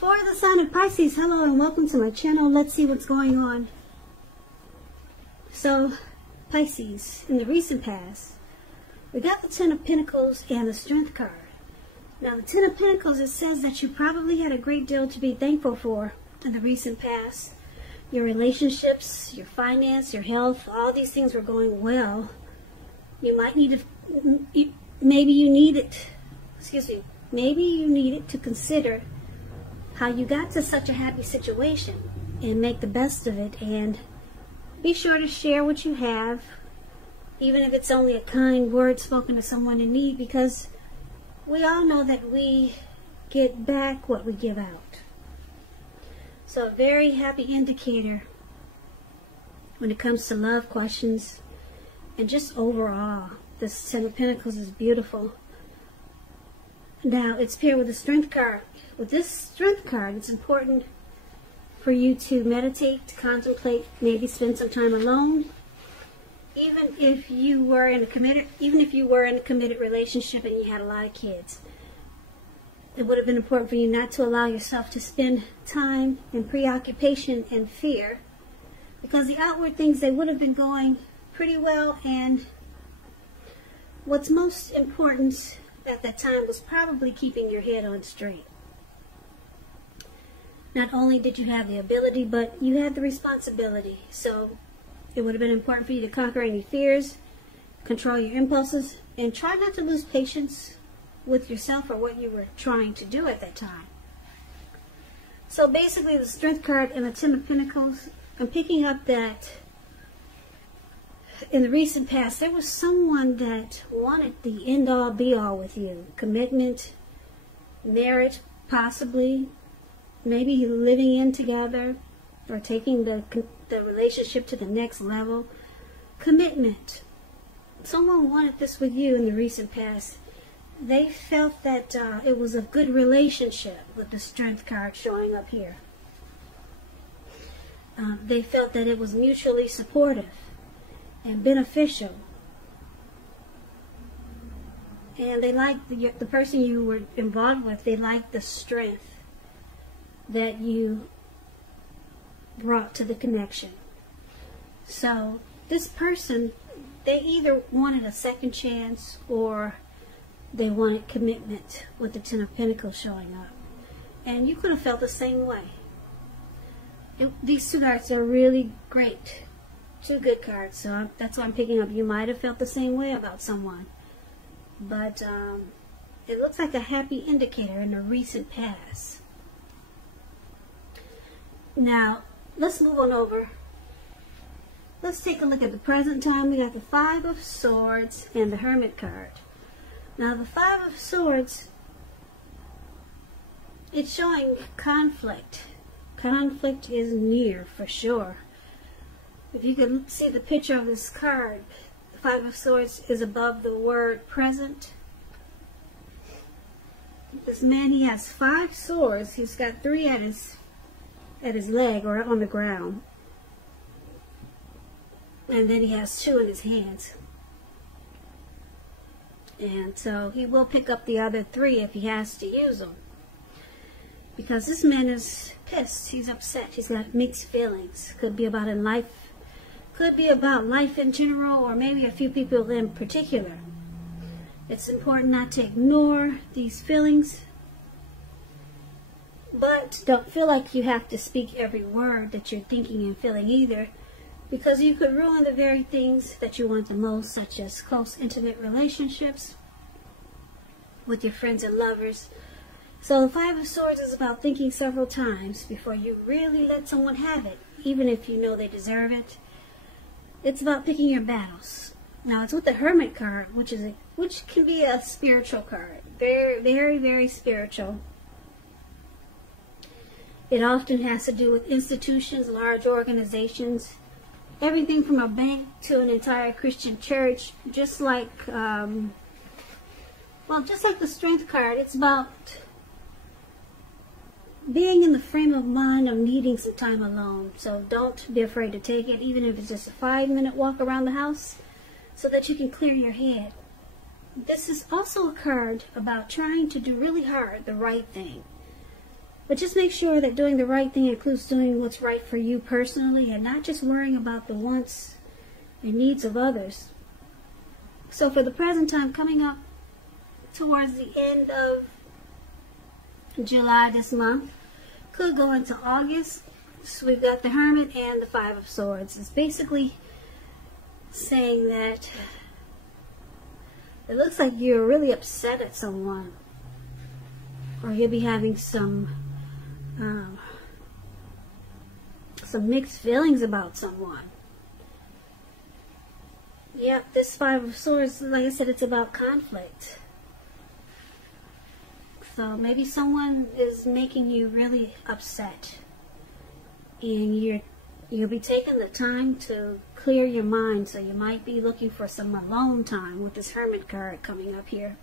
For the sign of Pisces, hello and welcome to my channel. Let's see what's going on. So, Pisces, in the recent past, we got the Ten of Pentacles and the Strength card. Now, the Ten of Pentacles, it says that you probably had a great deal to be thankful for in the recent past. Your relationships, your finance, your health, all these things were going well. You might need to, maybe you needed to consider how you got to such a happy situation and make the best of it, and be sure to share what you have, even if it's only a kind word spoken to someone in need, because we all know that we get back what we give out. So a very happy indicator when it comes to love questions and just overall. This Ten of Pentacles is beautiful. Now it's paired with the Strength card. With this Strength card, it's important for you to meditate, to contemplate, maybe spend some time alone. Even if you were in a committed relationship and you had a lot of kids, it would have been important for you not to allow yourself to spend time in preoccupation and fear, because the outward things, they would have been going pretty well, and what's most important at that time was probably keeping your head on straight. Not only did you have the ability, but you had the responsibility. So it would have been important for you to conquer any fears, control your impulses, and try not to lose patience with yourself or what you were trying to do at that time. So basically, the Strength card and the Ten of Pentacles, I'm picking up that in the recent past, there was someone that wanted the end-all, be-all with you. Commitment, marriage, possibly, maybe living in together, or taking the relationship to the next level. Commitment. Someone wanted this with you in the recent past. They felt that it was a good relationship with the Strength card showing up here. They felt that it was mutually supportive and beneficial. And they liked the person you were involved with. They liked the strength that you brought to the connection. So this person, they either wanted a second chance or they wanted commitment with the Ten of Pentacles showing up. And you could have felt the same way. These two cards are really great. Two good cards, so that's why I'm picking up. You might have felt the same way about someone. But it looks like a happy indicator in the recent past. Now, let's move on over. Let's take a look at the present time. We got the Five of Swords and the Hermit card. Now, the Five of Swords, it's showing conflict. Conflict is near, for sure. If you can see the picture of this card, the Five of Swords is above the word present. This man, he has 5 swords. He's got 3 at his leg or on the ground. And then he has 2 in his hands. And so he will pick up the other 3 if he has to use them. Because this man is pissed. He's upset. He's got mixed feelings. Could be about life in general, or maybe a few people in particular. It's important not to ignore these feelings, but don't feel like you have to speak every word that you're thinking and feeling either, because you could ruin the very things that you want the most, such as close, intimate relationships with your friends and lovers. So the Five of Swords is about thinking several times before you really let someone have it, even if you know they deserve it. It's about picking your battles. Now, it's with the Hermit card, which can be a spiritual card. Very, very, very spiritual. It often has to do with institutions, large organizations, everything from a bank to an entire Christian church. Just like, just like the Strength card, it's about being in the frame of mind of needing some time alone. So don't be afraid to take it, even if it's just a 5-minute walk around the house, so that you can clear your head. This is also a card about trying to do really hard the right thing. But just make sure that doing the right thing includes doing what's right for you personally and not just worrying about the wants and needs of others. So for the present time, coming up towards the end of July this month, could go into August. So we've got the Hermit and the Five of Swords. It's basically saying that it looks like you're really upset at someone, or you'll be having some mixed feelings about someone. Yep, this Five of Swords, like I said, it's about conflict. So maybe someone is making you really upset, and you'll be taking the time to clear your mind. So you might be looking for some alone time with this Hermit card coming up here.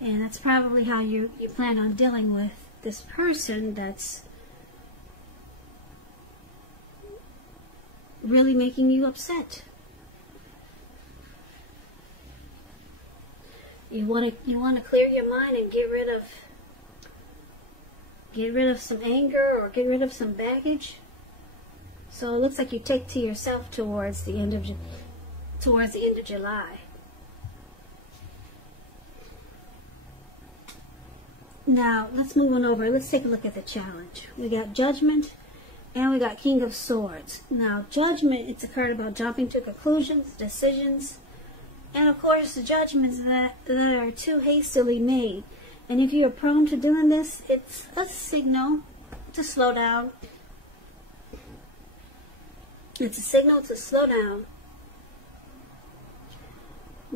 And that's probably how you plan on dealing with this person that's really making you upset. You want to clear your mind and get rid of some anger or get rid of some baggage. So it looks like you take to yourself towards the end of July. Now let's move on over. Let's take a look at the challenge. We got Judgment and we got King of Swords. Now Judgment, it's a card about jumping to conclusions, decisions, and of course the judgments that are too hastily made. And if you're prone to doing this, it's a signal to slow down. It's a signal to slow down.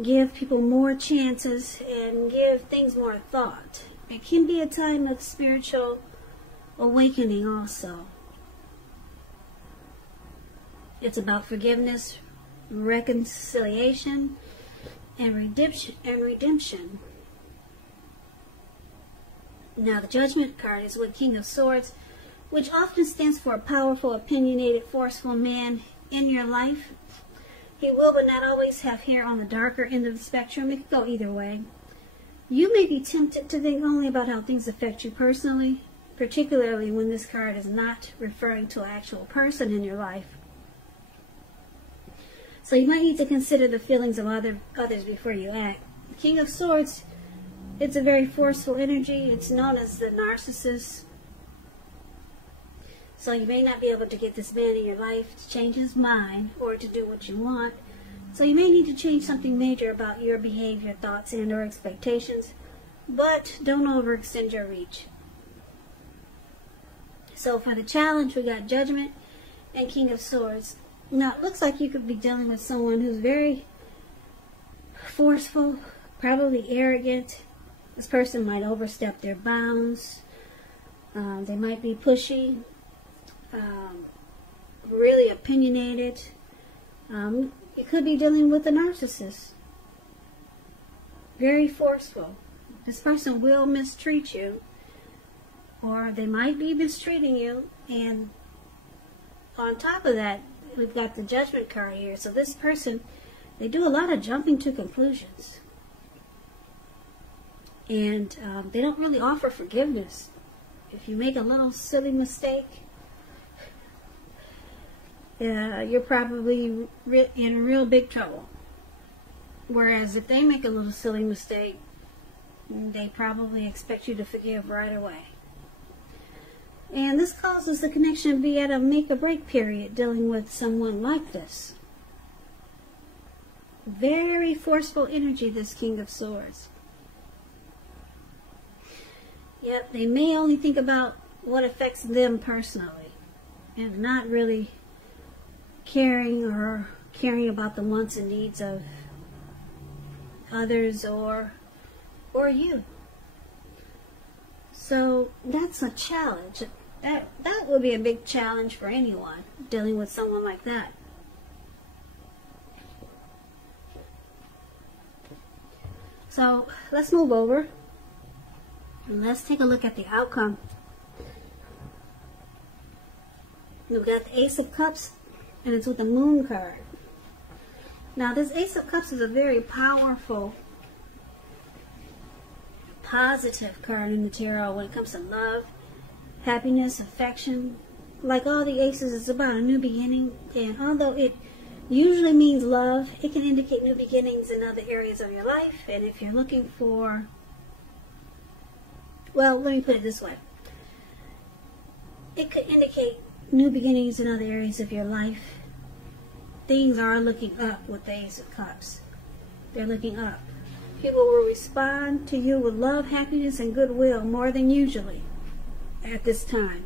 Give people more chances and give things more thought. It can be a time of spiritual awakening also. It's about forgiveness, reconciliation, and redemption. Now the Judgment card is with King of Swords, which often stands for a powerful, opinionated, forceful man in your life. He will but not always have hair on the darker end of the spectrum. It could go either way. You may be tempted to think only about how things affect you personally, particularly when this card is not referring to an actual person in your life. So you might need to consider the feelings of others before you act. King of Swords, it's a very forceful energy. It's known as the narcissist. So you may not be able to get this man in your life to change his mind or to do what you want. So you may need to change something major about your behavior, thoughts, and or expectations. But don't overextend your reach. So for the challenge, we got Judgment and King of Swords. Now, it looks like you could be dealing with someone who's very forceful, probably arrogant. This person might overstep their bounds. They might be pushy, really opinionated. You could be dealing with a narcissist. Very forceful. This person will mistreat you, or they might be mistreating you. And on top of that, we've got the Judgment card here. So this person, they do a lot of jumping to conclusions. And they don't really offer forgiveness. If you make a little silly mistake, you're probably in real big trouble. Whereas if they make a little silly mistake, they probably expect you to forgive right away. And this causes the connection to be at a make-or-break period dealing with someone like this. Very forceful energy, this King of Swords. Yep, they may only think about what affects them personally and not really caring about the wants and needs of others or you. So that's a challenge. That would be a big challenge for anyone dealing with someone like that. So let's move over and let's take a look at the outcome. We've got the Ace of Cups, and it's with the Moon card. Now this Ace of Cups is a very powerful, positive card in the tarot when it comes to love happiness, affection. Like all the aces, it's about a new beginning. And although it usually means love, it can indicate new beginnings in other areas of your life. And if you're looking for, well, let me put it this way. It could indicate new beginnings in other areas of your life. Things are looking up with the Ace of Cups. They're looking up. People will respond to you with love, happiness, and goodwill more than usually at this time.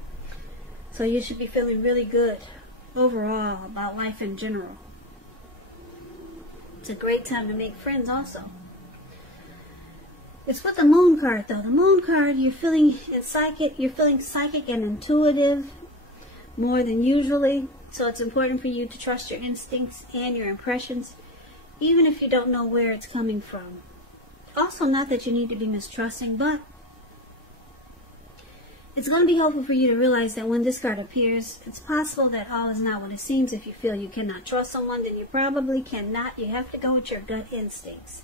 So you should be feeling really good overall about life in general. It's a great time to make friends also. It's with the Moon card though. The Moon card, you're feeling psychic and intuitive more than usually. So it's important for you to trust your instincts and your impressions, even if you don't know where it's coming from. Also, not that you need to be mistrusting, but it's going to be helpful for you to realize that when this card appears, it's possible that all is not what it seems. If you feel you cannot trust someone, then you probably cannot. You have to go with your gut instincts.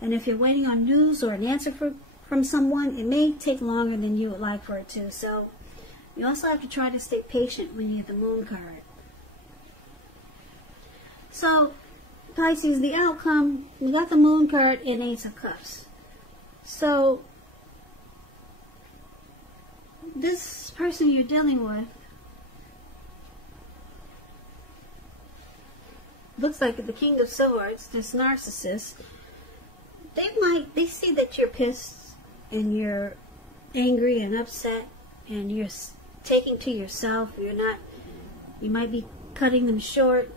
And if you're waiting on news or an answer from someone, it may take longer than you would like for it to. So you also have to try to stay patient when you get the Moon card. So, Pisces, the outcome, we got the Moon card and Ace of Cups. So, this person you're dealing with looks like the King of Swords, this narcissist. They see that you're pissed and you're angry and upset and you're taking to yourself. You might be cutting them short.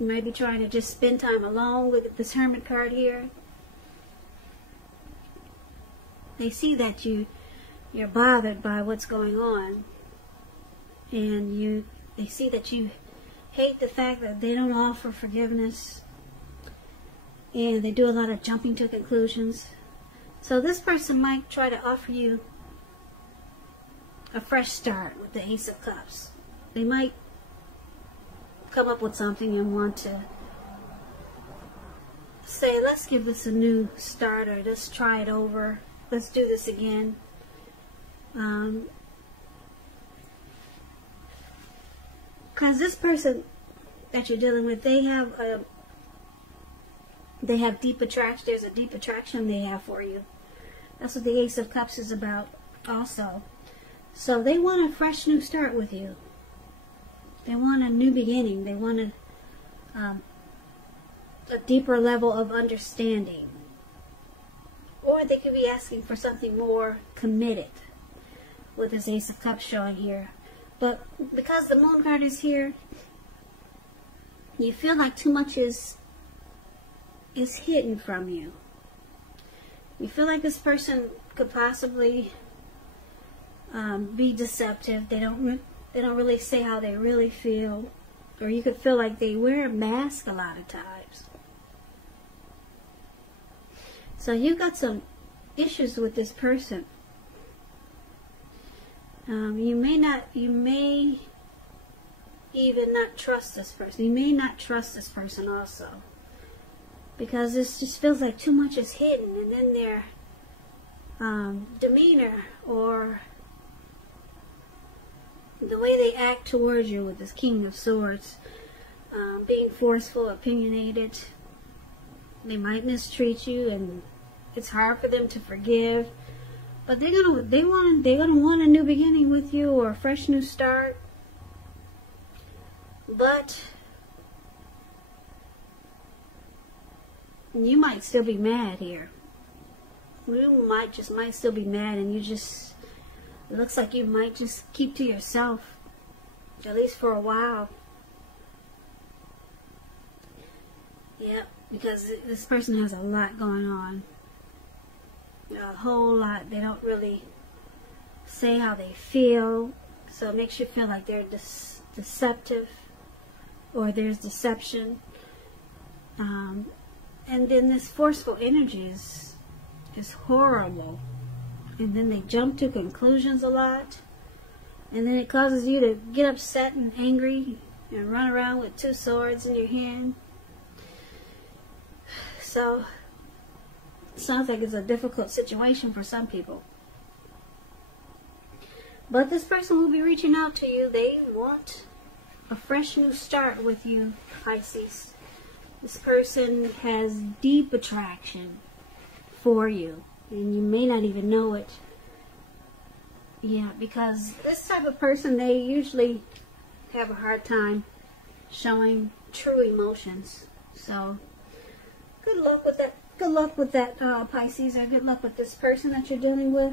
You might be trying to just spend time alone. Look at this Hermit card here. They see that you're bothered by what's going on, and they see that you hate the fact that they don't offer forgiveness, and they do a lot of jumping to conclusions. So this person might try to offer you a fresh start with the Ace of Cups. They might come up with something and want to say, let's give this a new start, or let's try it over, let's do this again. Because this person that you're dealing with, they have deep attraction. There's a deep attraction they have for you. That's what the Ace of Cups is about also. So they want a fresh new start with you. They want a new beginning. They want a deeper level of understanding. Or they could be asking for something more committed with this Ace of Cups showing here. But because the Moon card is here, you feel like too much is hidden from you. You feel like this person could possibly be deceptive. They don't really say how they really feel. Or you could feel like they wear a mask a lot of times. So you've got some issues with this person. You may even not trust this person. You may not trust this person also, because this just feels like too much is hidden, and then their demeanor or the way they act towards you with this King of Swords, being forceful, opinionated. They might mistreat you, and it's hard for them to forgive. But they're gonna want a new beginning with you, or a fresh new start. But you might still be mad here. You might still be mad, and it looks like you might just keep to yourself, at least for a while. Yep, because this person has a lot going on. A whole lot. They don't really say how they feel, so it makes you feel like they're deceptive, or there's deception. And then this forceful energy is horrible. And then they jump to conclusions a lot, and then it causes you to get upset and angry and run around with two swords in your hand. So sounds like it's a difficult situation for some people. But this person will be reaching out to you. They want a fresh new start with you, Pisces. This person has deep attraction for you, and you may not even know it. Yeah, because this type of person, they usually have a hard time showing true emotions. So, good luck with that. Good luck with that, Pisces, or good luck with this person that you're dealing with.